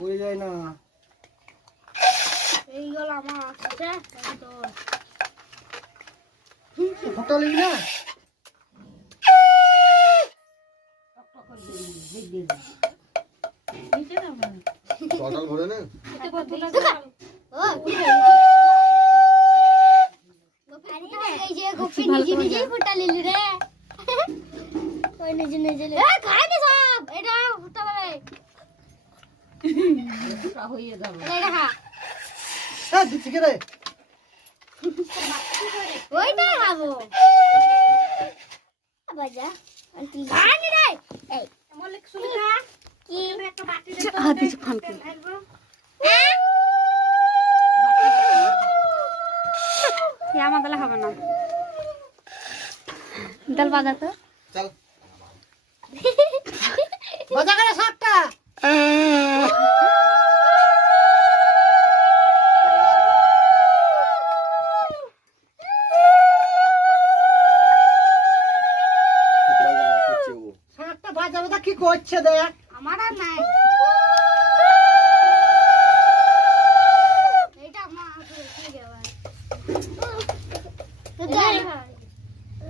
হয়ে যায় না এইগুলো আমার আছে তো ফটো লিখ না टोटल भरे ना ও এই যে গোপি নিজে নিজেই ফুটা লিলি রে ওই নিজে নিজে এ খাই না সব এটা ফুটা হবে ফুটা হইয়ে যাবে এটা খা হ্যাঁ দিচ্ছি কে রে ওইটা খাবো বাজা আন্টি খানি রে এই মল্লিক শুনি খা কি একটা বাটি দে হাতে খান কি আমাদের হবে না ডাল বাজা তো चल বাজা করে সাতটা সাতটা বাজা বাজা কি করছে দেখ আমার আর নাই এটা আমার ঠিক আছে তো যাই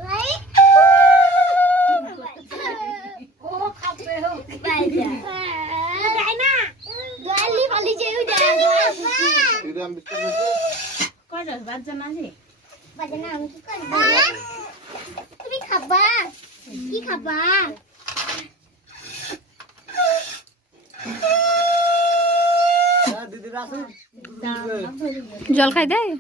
ভাই ও খাবে ও বাজা যাই না গালি ফালি যেও যায় इधर हम बिस्कुट देते কয়টা বাজা না যে বাজা না আমি কি করব তুমি খাবা কি খাবা দিদি রাসু জল খাই দেয়